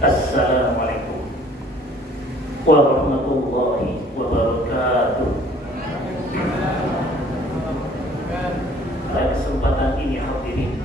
Assalamualaikum warahmatullahi wabarakatuh. Pada kesempatan ini hadirin,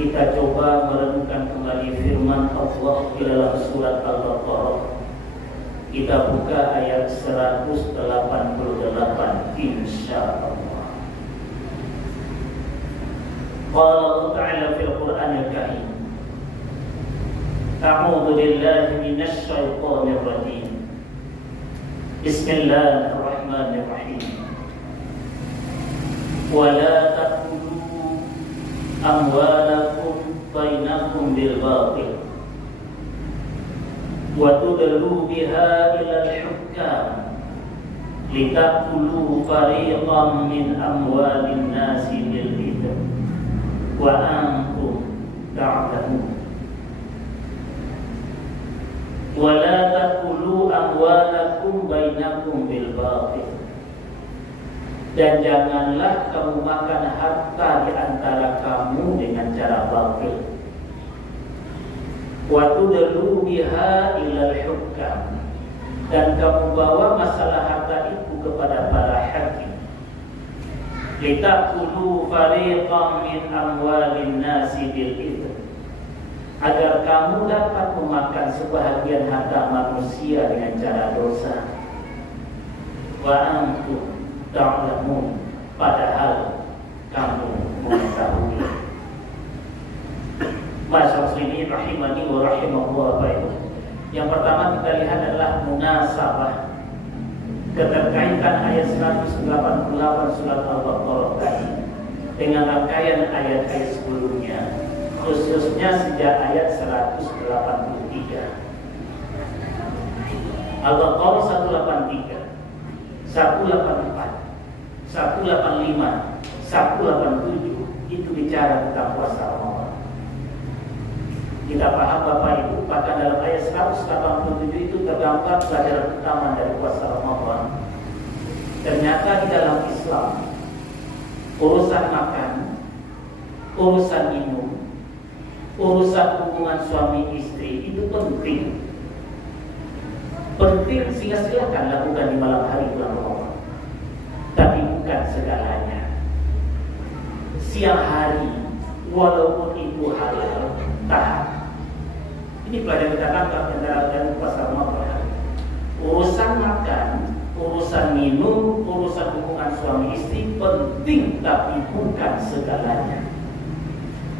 kita coba merenungkan kembali firman Allah di dalam surat Al-Baqarah. Kita buka ayat 188 insyaallah. Qala Allah Ta'ala fil Qur'anil Karim, A'udzu billahi minasy syaithanir rajim. Bismillahirrahmanirrahim. Wa la taqulu amwalakum bainakum bil batil wa tudlu biha ila al-hukam litakulu fariqan min amwalin nasi bil ithmi wa antum ta'lamun. Wala takulu amwalakum bainakum bil batil, dan janganlah kamu makan harta di antara kamu dengan cara batil. Wa tudlu biha ilal hukam, dan kamu bawa masalah harta itu kepada para hakim. Litakulu fariqan min amwalin nasi bil ithmi, agar kamu dapat memakan sebahagian harta manusia dengan cara dosa. Wa antum ta'lamun, padahal kamu mengetahui. Masyaallah muslimin rahimani wa rahimakumullah. Yang pertama kita lihat adalah munasabah, keterkaitan ayat 188 surat Al-Baqarah tadi dengan rangkaian ayat-ayat sebelumnya, khususnya sejak ayat 183. Al-Baqarah 183, 184, 185, 187 itu bicara tentang puasa Ramadan. Kita paham Bapak Ibu, bahkan dalam ayat 187 itu terdapat pelajaran utama dari puasa Ramadan. Ternyata di dalam Islam, urusan makan, urusan minum, urusan hubungan suami istri itu penting. Penting sehingga silakan lakukan di malam hari bulan Ramadan, tapi bukan segalanya. Siang hari, walaupun itu halal, tahan. Ini pelajaran kita tangkap dari puasa Ramadan. Urusan makan, urusan minum, urusan hubungan suami istri penting, tapi bukan segalanya.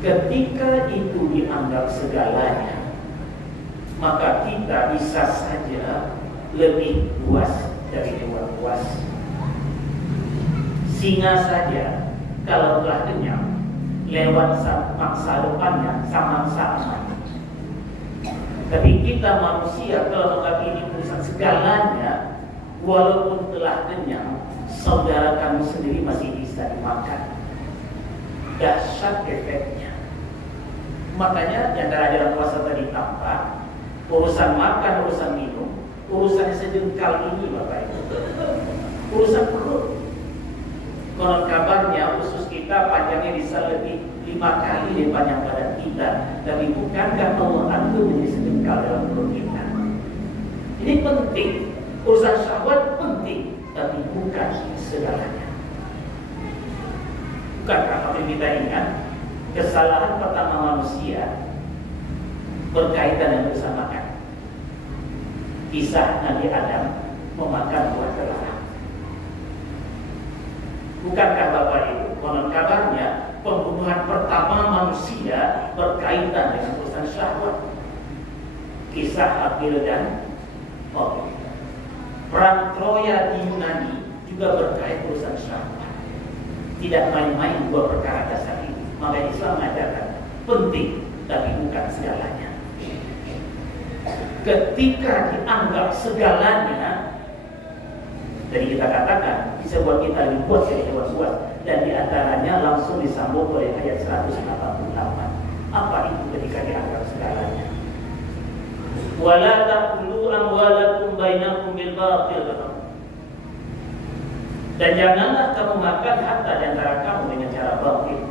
Ketika itu dianggap segalanya, maka kita bisa saja lebih puas dari hewan puas. Singa saja kalau telah kenyang, lewat masa depannya sama-sama. Tapi kita manusia kalau menganggap ini urusan segalanya, walaupun telah kenyang, saudara kamu sendiri masih bisa dimakan. Dahsyat efeknya. Makanya yang dalam puasa tadi tampak urusan makan, urusan minum, urusan sejengkal ini Bapak Ibu, urusan perut. Konon kabarnya usus kita panjangnya bisa lebih 5 kali lebih panjang badan kita, tapi bukankah Allah atur menjadi sejengkal dalam perut kita? Ini penting. Urusan syahwat penting, tapi bukan segalanya. Bukankah kalau kita ingat kesalahan pertama manusia berkaitan dengan urusan makan? Kisah Nabi Adam memakan buah terlarang. Bukankah Bapak Ibu, konon kabarnya pembunuhan pertama manusia berkaitan dengan urusan syahwat? Kisah Habil dan Qabil. Perang Troya di Yunani juga berkait urusan syahwat. Tidak main-main dua perkara dasar ini. Maka Islam mengajarkan penting, tapi bukan segalanya. Ketika dianggap segalanya, jadi kita katakan bisa buat kita lebih puas dari hewan puas, dan diantaranya langsung disambung oleh ayat 188. Apa itu ketika dianggap segalanya? Wala taqulu amwalakum bainakum bil batil. Dan janganlah kamu makan harta di antara kamu dengan cara batil.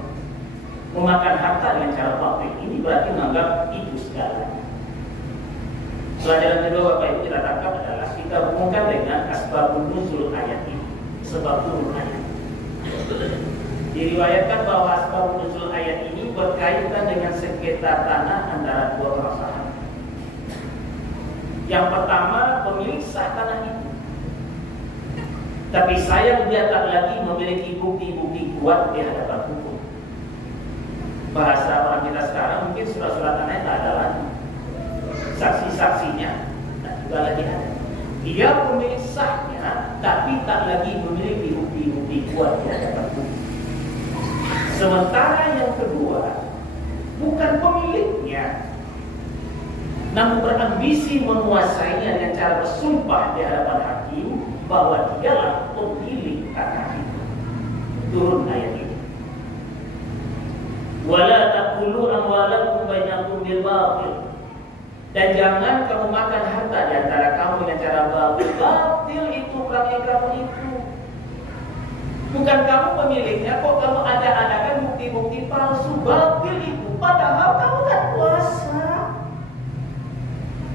Memakan harta dengan cara batil ini berarti menganggap itu segalanya. Pelajaran kedua Bapak Ibu kita tangkap adalah kita hubungkan dengan asbabun nuzul ayat ini, sebab turun ayat. Diriwayatkan bahwa asbabun nuzul ayat ini berkaitan dengan sengketa tanah antara dua orang sahabat. Yang pertama, pemilik sah tanah itu, tapi sayang dia tak lagi memiliki bukti-bukti kuat di hadapan hukum. Bahasa orang kita sekarang mungkin surat-surat tanahnya tak ada lagi, saksi-saksinya tak juga lagi ada. Dia pemilik sahnya, tapi tak lagi memiliki bukti-bukti kuat di hadapan hukum. Sementara yang kedua, bukan pemiliknya, namun berambisi menguasainya dengan cara bersumpah di hadapan hakim bahwa dialah pemilik tanah itu. Turun ayat ini. Wala taqulu amwalakum bainakum bil batil. Dan jangan kamu makan harta di antara kamu dengan cara batil. Batil itu perangai kamu itu. Bukan kamu pemiliknya, kok kamu ada-adakan bukti-bukti palsu. Batil itu, padahal kamu kan puasa.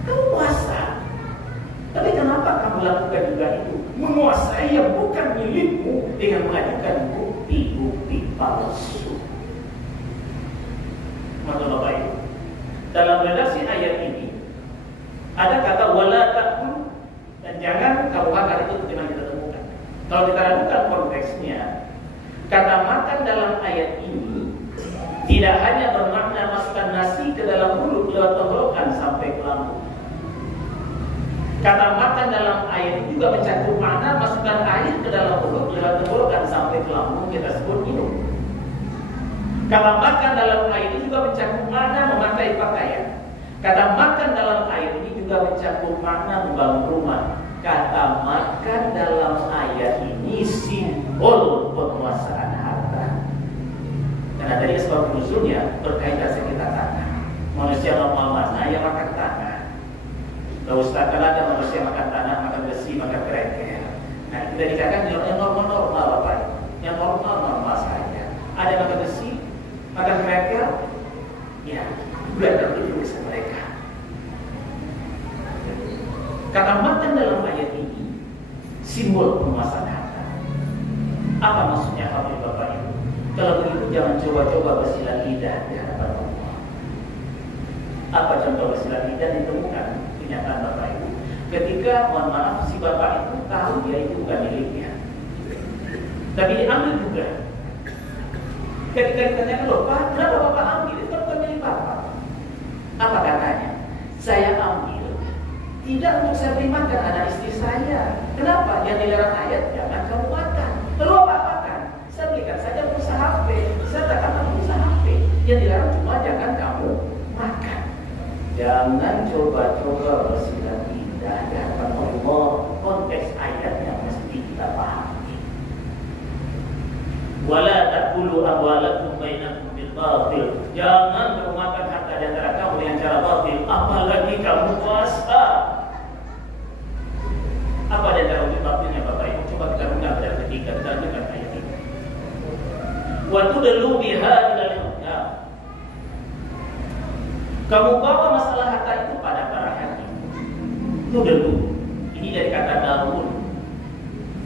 Kamu puasa. Tapi kenapa kamu lakukan juga itu? Menguasai yang bukan milikmu dengan mengajukan bukti-bukti palsu. Maka Bapak Ibu, dalam redaksi ayat ini ada kata wala ta'kul, dan jangan kamu makan, itu bagaimana kita temukan. Kalau kita lakukan konteksnya, kata makan dalam ayat ini tidak hanya bermakna masukkan nasi ke dalam mulut lewat tenggorokan sampai ke lambung. Kata makan dalam ayat ini juga mencakup makna masukkan air ke dalam mulut lewat tenggorokan sampai ke lambung, kita sebut minum. Kata makan dalam ayat ini juga mencakup makna memakai pakaian. Kata makan dalam ayat ini juga mencakup makna membangun rumah. Kata makan dalam ayat ini simbol penguasaan harta. Karena dari sebab nuzulnya berkaitan sekitar tanah. Manusia normal mana yang makan tanah? Kalau Ustaz, kan ada manusia makan tanah, makan besi, makan kerikil. Nah, kita dikatakan yang normal-normal Bapak. Yang normal-normal saja. Ada yang makan besi, makan kerikil, ya, belajar itu urusan mereka. Kata makan dalam ayat ini simbol penguasaan harta. Apa maksudnya Bapak Ibu? Kalau begitu jangan coba-coba bersilat lidah di hadapan Allah. Apa contoh bersilat lidah ditemukan? Kenyataan Bapak Ibu, ketika mohon maaf si bapak itu tahu dia itu bukan miliknya, tapi diambil juga. Ketika ditanyakan, loh Pak, kenapa Bapak ambil? Itu kan bukan milik Bapak. Apa katanya? Saya ambil tidak untuk saya beri makan anak istri saya. Kenapa? Yang dilarang ayat jangan kamu makan. Lalu apa makan? Saya belikan saja pulsa HP. Saya katakan pulsa HP. Yang dilarang cuma jangan kamu makan. Jangan coba-coba bersilat lidah di hadapan Allah. Konteks ayatnya mesti kita pahami. Wala taqulu amwalakum bainakum bil batil. Jangan kamu makan harta di antara kamu dengan cara batil, apalagi kamu puasa. Apa di antara wujud batilnya Bapak Ibu? Coba kita buka pada ketiga, kita lanjutkan ayat ini. Wa tudlu biha ilal hukam. Kamu bawa masalah harta itu pada para hakim. Itu dulu. Ini dari kata dalun.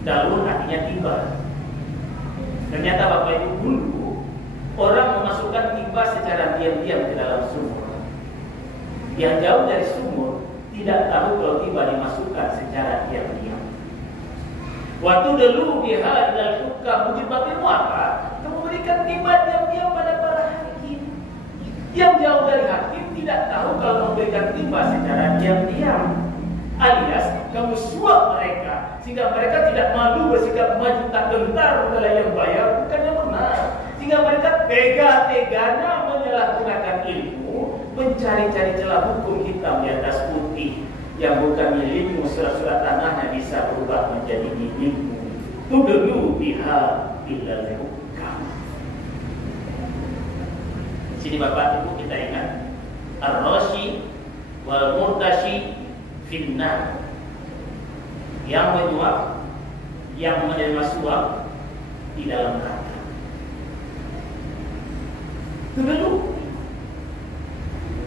Dalun artinya tiba. Ternyata Bapak Ibu, dulu orang memasukkan timba secara diam-diam ke dalam sumur. Yang jauh dari sumur tidak tahu kalau timba dimasukkan secara diam-diam. Waktu dulu dia adalah hukam wujud batil apa? Kamu berikan timba diam-diam pada para hakim. Yang jauh dari hakim tidak tahu kalau memberikan timba secara diam-diam, alias kamu suap mereka sehingga mereka tidak malu bersikap maju tak gentar kepada yang bayar, bukan yang benar, sehingga mereka tega-teganya menyalahgunakan ilmu mencari-cari celah hukum hitam di atas putih yang bukan milikmu. Surat-surat tanahnya bisa berubah menjadi milikmu. Tudlu biha ilal hukam. Sini Bapak Ibu kita ingat ar-rashi wal murtashi finnar. Yang menyuap, yang menerima suap di dalam neraka. Itu dulu.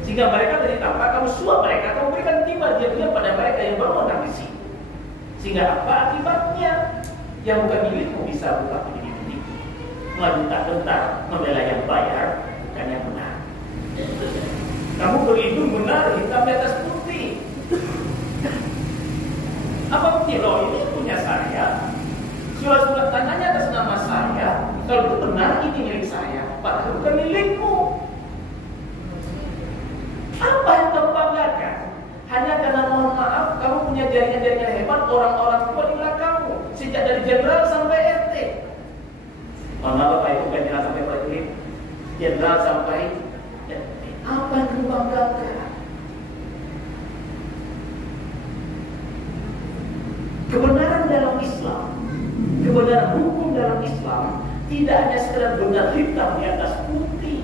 Jika mereka dari tanpa kamu suap mereka, kamu berikan timba bagian pada mereka yang berwenang di situ. Sehingga apa akibatnya? Yang bukan milikmu bisa buka menjadi milikmu. Meminta-minta membela yang bayar, bukan yang benar. Kamu berlindung benar, hitam di atas putih. Apa bukti? Loh, ini punya saya. Surat-surat tanahnya atas nama saya. Kalau itu benar, ini milik saya. Padahal bukan milikmu. Apa yang kamu banggakan? Hanya karena mohon maaf, kamu punya jaringan-jaringan hebat, orang-orang tua di belakangmu. Sejak dari jenderal sampai RT. Mohon maaf Bapak Ibu, bukan jenderal sampai prajurit. Jenderal sampai RT. Apa yang kamu banggakan? Kebenaran dalam Islam, kebenaran hukum dalam Islam tidak hanya sekedar benar hitam di atas putih.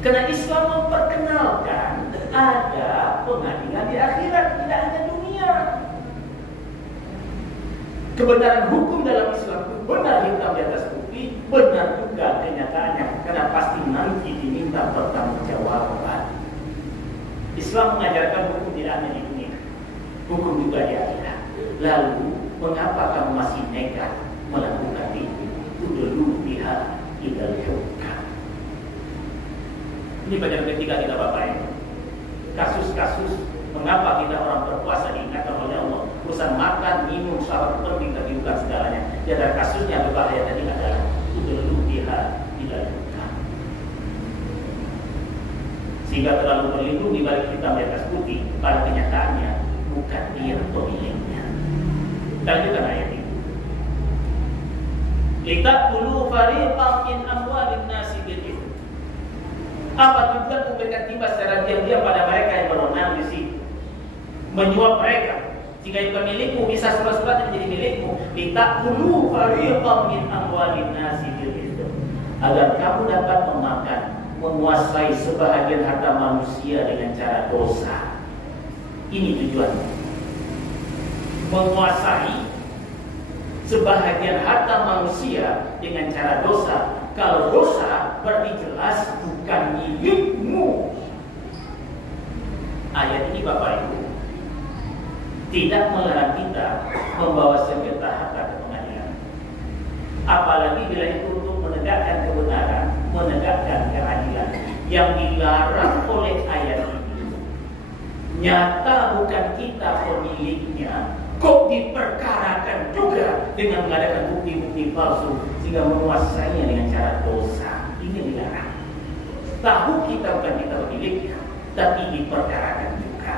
Karena Islam memperkenalkan ada pengadilan di akhirat, tidak hanya dunia. Kebenaran hukum dalam Islam itu benar hitam di atas putih, benar juga kenyataannya, karena pasti nanti diminta pertanggungjawaban. Islam mengajarkan hukum tidak hanya di dunia, hukum juga di akhirat. Lalu, mengapa kamu masih nekat melakukan itu? Udulu biha idal hukam. Ini pelajaran ketiga kita Bapak Ibu. Kasus-kasus mengapa kita orang berpuasa diingatkan oleh Allah. Urusan makan, minum, sholat penting kehidupan segalanya. Di antara kasusnya berbahaya tadi adalah udulu biha idal hukam. Sehingga terlalu berlindung di balik hitam di atas putih, pada kenyataannya bukan dia pemiliknya. Lanjutkan ayat itu. Litakulu fariqan min amwalin nasi bil itsm. Apa tujuan memberikan timbas secara diam-diam pada mereka yang berwenang di situ? Menyuap mereka sehingga yang milikmu bisa surat-surat menjadi milikmu. Litakulu fariqan min amwalin nasi bil itsm. Agar kamu dapat memakan, menguasai sebahagian harta manusia dengan cara dosa. Ini tujuannya. Menguasai sebahagian harta manusia dengan cara dosa. Kalau dosa berarti jelas bukan milikmu. Ayat ini Bapak Ibu tidak melarang kita membawa sengketa harta ke pengadilan. Apalagi bila itu untuk menegakkan kebenaran, menegakkan keadilan. Yang dilarang oleh ayat ini nyata bukan kita pemiliknya, kok diperkarakan juga dengan mengadakan bukti-bukti palsu sehingga menguasainya dengan cara dosa. Ini dilarang. Tahu kita bukan kita pemiliknya, tapi diperkarakan juga.